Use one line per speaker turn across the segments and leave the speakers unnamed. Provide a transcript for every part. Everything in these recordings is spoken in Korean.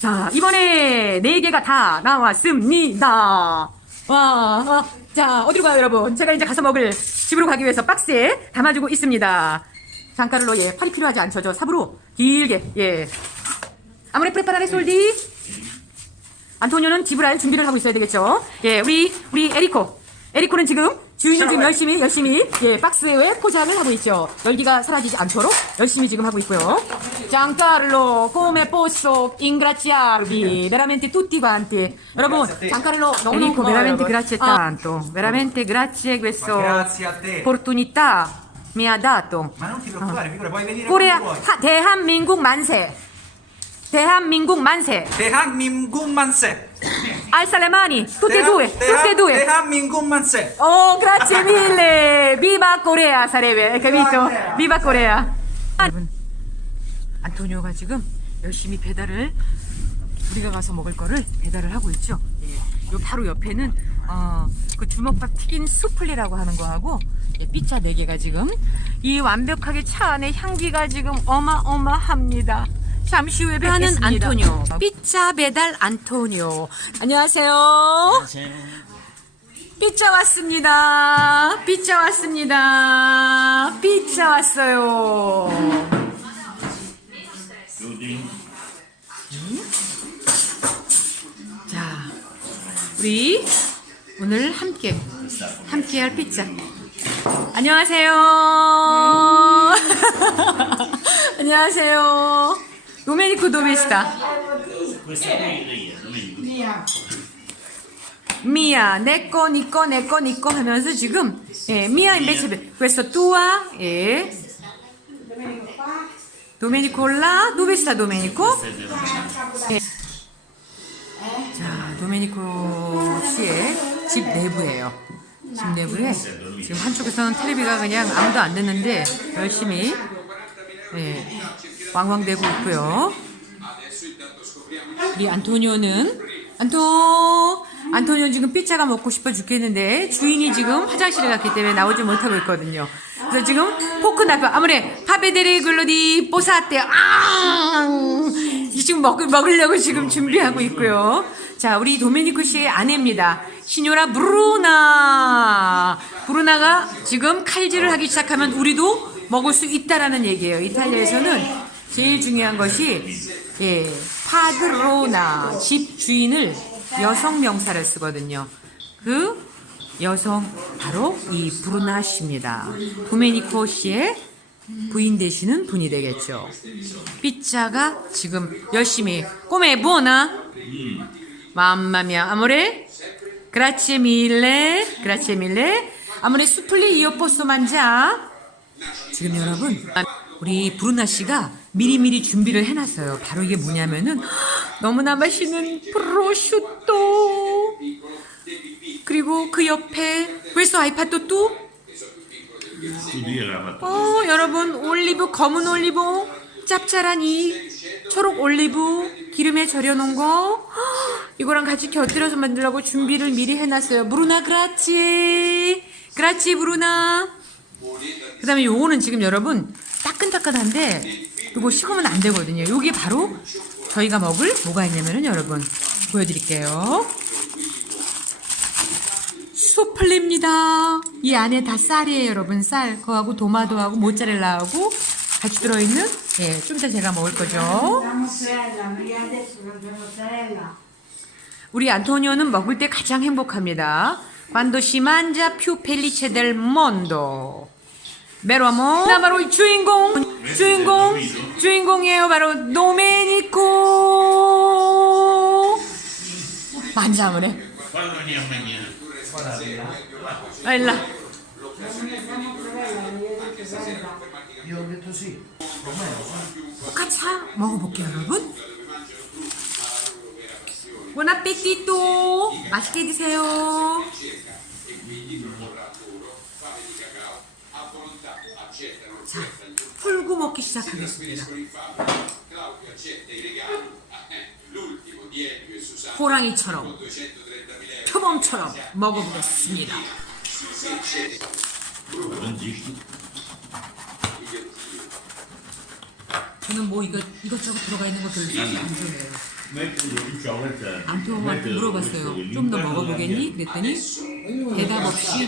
자, 이번에 네 개가 다 나왔습니다. 와, 와. 자, 어디로 가요, 여러분? 제가 이제 가서 먹을 집으로 가기 위해서 박스에 담아주고 있습니다. 장가를로, 예, 팔이 필요하지 않죠. 저 삽으로 길게, 예. 아무래 프레파라레 솔디. 안토니오는 집을 할 준비를 하고 있어야 되겠죠. 예, 우리, 우리 에리코. 에리코는 지금 주인이 지금 열심히, 열심히, 예, 박스에 포장을 하고 있죠. 열기가 사라지지 않도록 열심히 지금 하고 있고요. 장카를로, come posso ringraziarvi veramente tutti quanti. 여러분, 장카를로 너무 Enrico, veramente grazie tanto. Veramente grazie questo
Ma grazie a te.
opportunità mi ha dato.
Ma non ti preoccupare, figura, puoi venire
코레아,
quando vuoi.
하- 대한민국 만세. 대한민국 만세.
Tehammingun Manse.
Alza le mani, tutte e due, tutte e due.
Tehammingun Manse.
Oh, grazie mille! Viva Corea sarebbe, hai capito?
Corea.
Viva Corea! 여러분, 안토니오가 지금 열심히 배달을 우리가 가서 먹을 거를 배달을 하고 있죠. 예. 요 바로 옆에는 어, 그 주먹밥 튀긴 수플리라고 하는 거하고 예, 삐짜 네 개가 지금 이 완벽하게 차 안에 향기가 지금 어마어마합니다. 잠시 후에 뵙겠습니다. 하는 안토니오. 삐짜 배달 안토니오. 안녕하세요. 삐짜 왔습니다. 삐짜 왔습니다. 삐짜 왔어요. 자, 우리 오늘 함께 함께 할 삐짜. 안녕하세요. 안녕하세요. 도메니코 도메스타. Mia, 내꺼, 니꺼, 내꺼, 니꺼 하면서 지금 예, Mia. invece questo tua e Domenico là, dove sta Domenico? 예. 자, 도메니코 씨의 집 내부예요. 집 내부에 지금 한쪽에서는 텔레비가 그냥 아무도 안 듣는데 열심히 예, 왕왕대고 있고요. 우리 안토니오는 안토 안토니오 지금 삐짜가 먹고 싶어 죽겠는데 주인이 지금 화장실에 갔기 때문에 나오지 못하고 있거든요. 그래서 지금 포크 나프 아무래 파베데레 글로디 뽀사떼 아 지금 먹, 먹으려고 지금 준비하고 있고요. 자 우리 도메니코 씨의 아내입니다. 시뇨라 브루나 브루나가 지금 칼질을 하기 시작하면 우리도 먹을 수 있다라는 얘기예요. 이탈리아에서는 제일 중요한 것이 예, 파드로나 집 주인을 여성 명사를 쓰거든요. 그 여성 바로 이 브루나 씨입니다. 도메니코 씨의 부인 되시는 분이 되겠죠. 삐짜가 지금 열심히 꼬메 부어나 맘마미아 아모레 그라치에 밀레 그라치에 밀레 아모레 수플리 이어 포스 만자 지금 여러분 우리 브루나 씨가 미리미리 준비를 해놨어요. 바로 이게 뭐냐면은 너무나 맛있는 프로슈토 그리고 그 옆에 hai fatto tu? 어 여러분 올리브 검은 올리브 짭짤한 이 초록 올리브 기름에 절여놓은 거 이거랑 같이 곁들여서 만들려고 준비를 미리 해놨어요. 브루나 그라치 그라치 브루나 그 다음에 요거는 지금 여러분 따끈따끈한데 이거 식으면 안 되거든요. 요게 바로 저희가 먹을 뭐가 있냐면은 여러분 보여드릴게요. 소플리입니다. 이 안에 다 쌀이에요, 여러분. 쌀. 그거하고 도마도하고 모짜렐라하고 같이 들어있는 예, 좀 이따 제가 먹을 거죠. 우리 안토니오는 먹을 때 가장 행복합니다. Quando si mangia. Amor? 나 바로 이 주인공, 주인공, 주인공이에요. 바로 해. 아, 일라. 똑같이 먹어볼게요, 여러분. Appetito. 맛있게 드세요. 자, 풀고 먹기 시작하겠습니다. 호랑이처럼, 표범처럼 먹어보겠습니다. 저는 뭐 이거 이것저것 들어가 있는 거 별로 안 좋아해요. 안토한테 물어봤어요. 좀 더 먹어보겠니? 그랬더니 대답 없이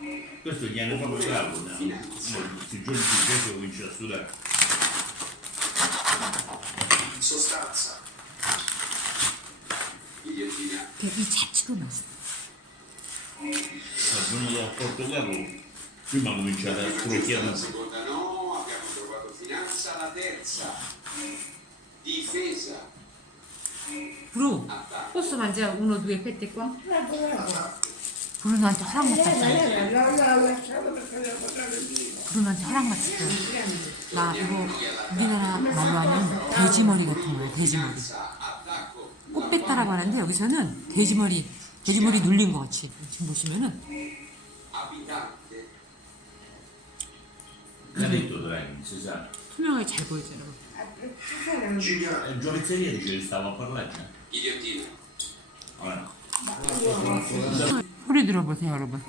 Ma non è uguale. Questo viene proprio bravo, no? Questi giorni successivi comincia a sudare.
In sostanza, ghigliottina
이 자체가 맛있어.
Sono venuto dal Portogallo, prima ho cominciato a
la
scrocchiare.
seconda no, abbiamo trovato finanza, la terza difesa,
브루
attacco.
posso mangiare uno o due fette qua? 브루노한테 허락 맡았어요. 브루노한테 허락 맡았어요. 나 이거 우리나라 말로 하면 돼지머리 같은 거예요. 돼지머리. 꽃배따라고 하는데 여기서는 돼지머리 돼지머리 눌린 거 같이 지금 보시면은. 투명하게 잘 보이죠 여러분.
E Giorezzeria dice che stavo a parlare. già.
ghigliottina.
Allora,
소리 들어 보세요 여러분.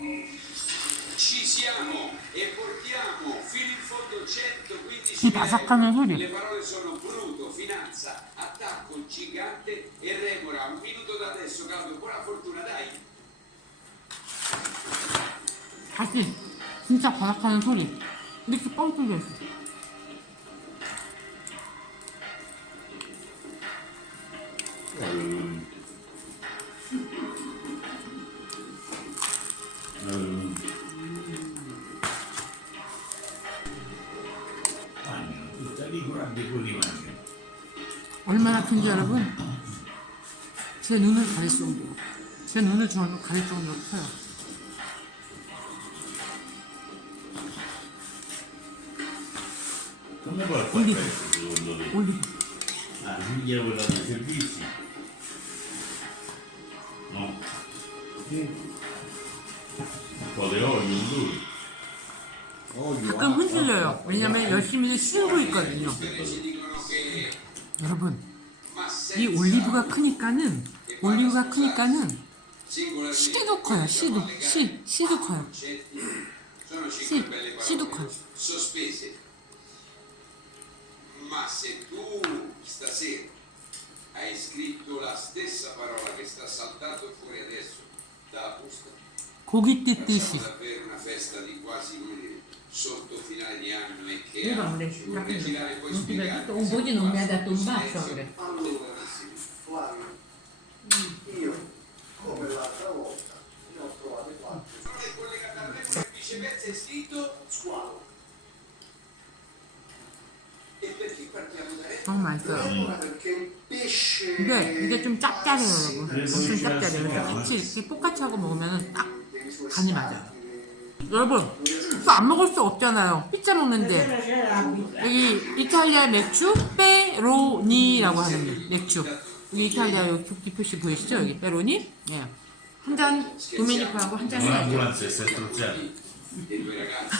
Ci siamo e portiamo fino in fondo
115이 바삭하는 소리.
E.
다시 진짜 바삭하는 소리. 이렇게 뻥 뚫려 있어. 얼마나 큰지 여러분. 제 눈을 가릴 정도로. 제 눈을 저 가릴 정도로 커요.
Come secondo?
올리브.
Ah, figlia quella dei servizi? No. Un po' di olio, un duro.
가끔 흔들려요. 왜냐면 열심히 씻고 있거든요. 여러분, 이 올리브가 크니까는 올리브가 크니까는 씨도 커요. 씨도 씨 씨도 커요.
Adesso dalla busta,
고기
come dire, sotto finale di anno e che
Io non le-
poi
non ti
spiegare
vedo, un po' di non mi ha dato un bacio.
Allora, carissimi,
Flavio, io, come l'altra volta, ne ho trovate quattro.
sono collegata a me viceversa è scritto
Squalo.
e perché partiamo da Re?
너무 맛있어요.
Remora perché il pesce...
근데 이게 좀 짭짤해요, 여러분. 엄청 짭짤해요. 그래서 같이 이렇게 똑같이 하고 먹으면 딱 간이
stati,
맞아.
eh,
여러분, 또 안 먹을 수 없잖아요. 피자 먹는데. 여기 이탈리아 맥주 페로니라고 하는 맥주. 여기 이탈리아 여기 국기 표시 보이시죠? 여기 페로니. 예. 한잔 도메니코하고 한잔 해야죠.
Un'ambulanza è strozzata.
dei due ragazzi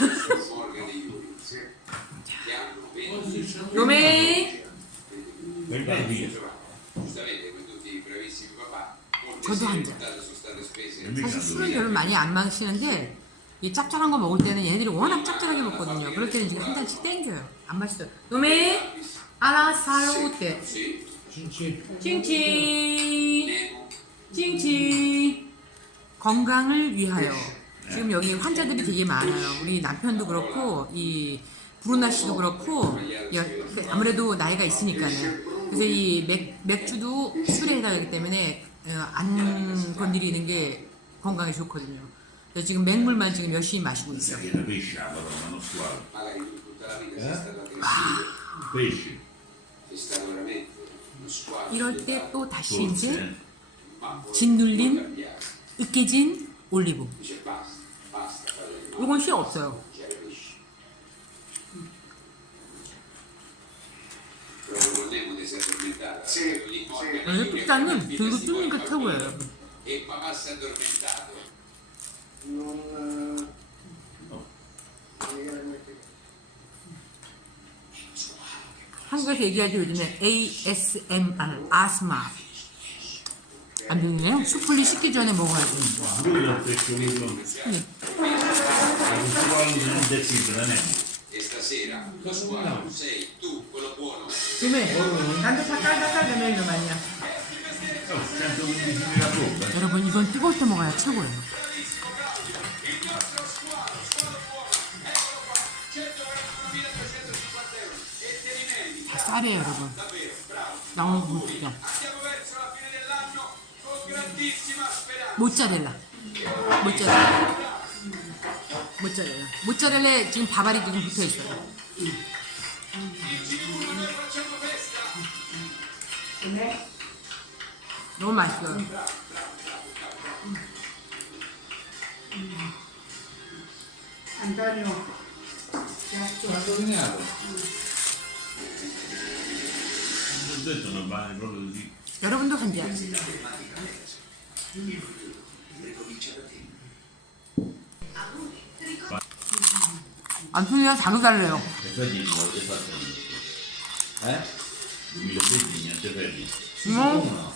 sono Morgan e Yuri che hanno 20
도메.
Per dare via.
giustamente come tutti i bravissimi papà molte
저도 한
serie
잔.
portate sono state spese
Invece
사실
via.
별로 많이 안 마시는데 이 짭짤한 거 먹을 때는 얘네들이 워낙 짭짤하게 먹거든요. 그럴 때는 지금 한 잔씩 땡겨요. 안 맛있어요. 도메. 아라 살로테.
sì
칭칭. 칭칭 건강을 위하여 지금 여기 환자들이 되게 많아요. 우리 남편도 그렇고 이 브루나 씨도 그렇고 여- 그 아무래도 나이가 있으니까는 그래서 이 맥, 맥주도 술에 해당하기 때문에 어, 안 건드리는 게 건강에 좋거든요. 그래서 지금 맹물만 지금 열심히 마시고 있어요.
Che era pesce la madonna, non squalo.
magari tu tutta la vita sei stato aggressivo
Pesce.
sei stato veramente uno squalo
이럴 때 또 다시
Forse.
이제
eh.
ma
짓눌린
puoi cambiare
으깨진 올리브.
dice basta basta fare il male
이건 씨 없어요.
mangiare pesce proprio con Nemo ti sei addormentata
Sì,
Lì
sì.
Morgan e
여기
Yuri
피자는
hanno
들고 뚫는 최고예요,
e papà si è addormentato
Non... eh, spiegare
한국에서 얘기하죠 요즘에 ASMR 아스마 안 되네요 수플리 식기 전에
pesce quello.
네.
E
아니야.
Oh, 115.000 bocca.
여러분 이건 뜨거울 때 먹어야 최고예요. 쌀이에요 여러분.
speranza.
모짜렐라. 모짜렐라. 모짜렐라. 모짜렐라에 지금 밥알이 지금 붙어 있어요. 너무 맛있어요. 여러분도 한 잔. 안토니가 자주 달래요.
E poi non l'avete fatto Eh? 2020 niente ferie.
뭐?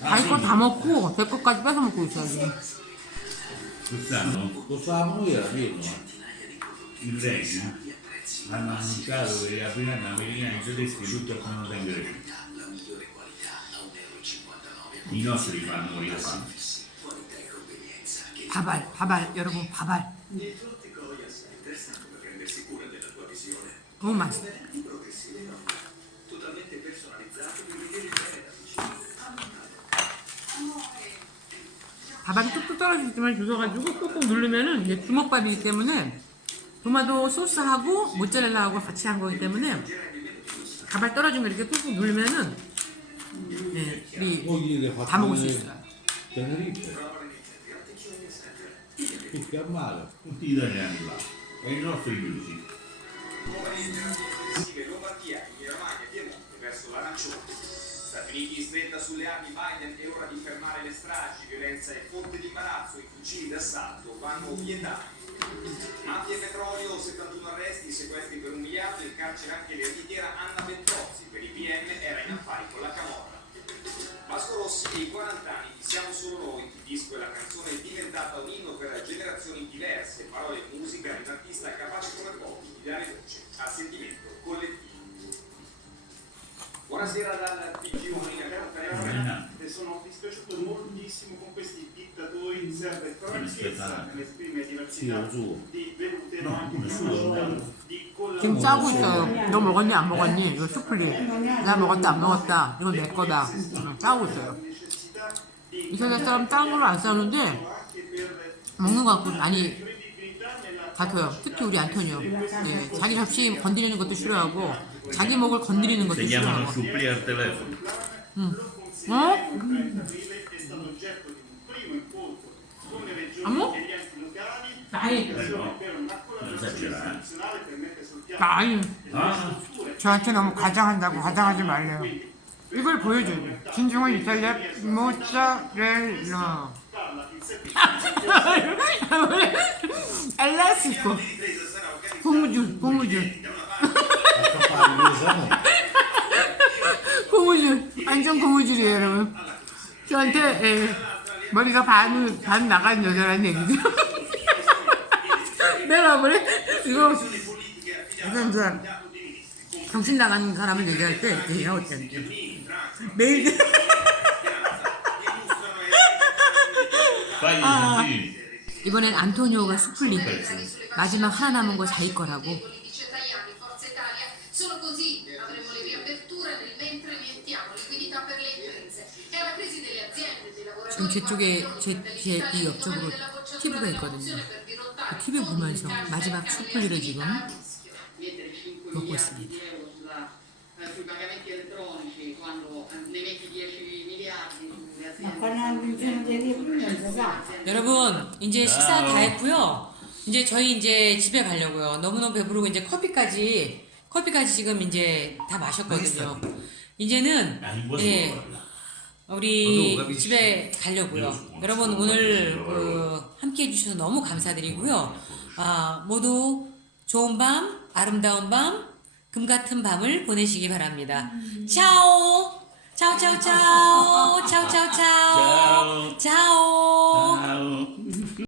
자기 거 다 먹고 제 것까지 뺏어 먹고 있어요 지금.
Sapevamo io, era pieno. eh.
il Regi hanno annunciato che apriranno americani e tedeschi tutto il prenoto in greco. I nostri fanno morire fame.
밥알, 밥알, 여러분 밥알. 너무 맛있어. 밥알이 뚝뚝 떨어지지만 주셔가지고 꾹꾹 누르면은 이게 주먹밥이기 때문에 토마토 소스하고 모짜렐라하고 같이 한 거기 때문에 밥알 떨어진 거 이렇게 꾹꾹 누르면은 네, 우리
gli hai fatto
다 먹을 수 있어요.
E
e. Stati Uniti stretta sulle armi Biden è ora di fermare le stragi, violenza e fonte di imbarazzo, i fucili d'assalto vanno vietati. Mafia e petrolio, 71 arresti, sequestri per un miliardo, in carcere anche l'ereditiera Anna Bentozzi, per i PM era in affari con la Camorra. Vasco Rossi e i 40 anni Siamo Solo Noi, il disco e la canzone è diventata un inno per generazioni diverse, parole e musica di un artista capace come pochi di dare voce al sentimento collettivo. Buonasera dal TG Unica
Buonasera.
e sono dispiaciuto moltissimo con questi dittatori, serve franchezza nell'esprimere diversità di vedute
No,
anche di emozioni, di
지금 짜고 있어요. 너 먹었니 안 먹었니? 이거 수플리. 나 먹었다 안 먹었다. 이거 내 거다. 응, 짜고 있어요.
di
이스라엘 사람 짠 걸로 안 싸는데 먹는 거 갖고 많이 같아요. 특히 우리 안토니오. 네, 자기 접시 건드리는 것도 싫어하고 자기 목을 건드리는 것도
chiamano
싫어하고.
suppli al telefono.
어?
e locali
나이,
Non esagerare.
나이.
Ah,
저한테 너무 과장한다고 과장하지 말래요. 이걸 보여줘요. 진정한 이탈리아 모짜렐라. 엘라스코. 고무줄, 고무줄. 고무줄. 완전 고무줄이에요, 여러분. 저한테 예, 머리가 반, 반 나간 여자라는 얘기죠. 내가 그래? 이거, 이건 저, 정신 나간 사람을 얘기할 때 이렇게 얘기하고 있잖아요. 매일. Ah.
sentire.
이번엔 안토니오가 수플리. 마지막 하나 남은 거 자기 거라고. 지금 제 쪽에 제, 제이 옆쪽으로 TV가 있거든요. 그 TV 보면서 마지막 수플리를 지금 먹고 있습니다. 여러분 이제 식사 다 했고요. 이제 저희 이제 집에 가려고요. 너무너무 배부르고 이제 커피까지 커피까지 지금 이제 다 마셨거든요. 이제는 예. 우리 집에 가려고요. 여러분 오늘 그 함께 해주셔서 너무 감사드리고요. 아, 모두 좋은 밤, 아름다운 밤, 금 같은 밤을 보내시기 바랍니다. 차오, 차오, 차오, 차오, 차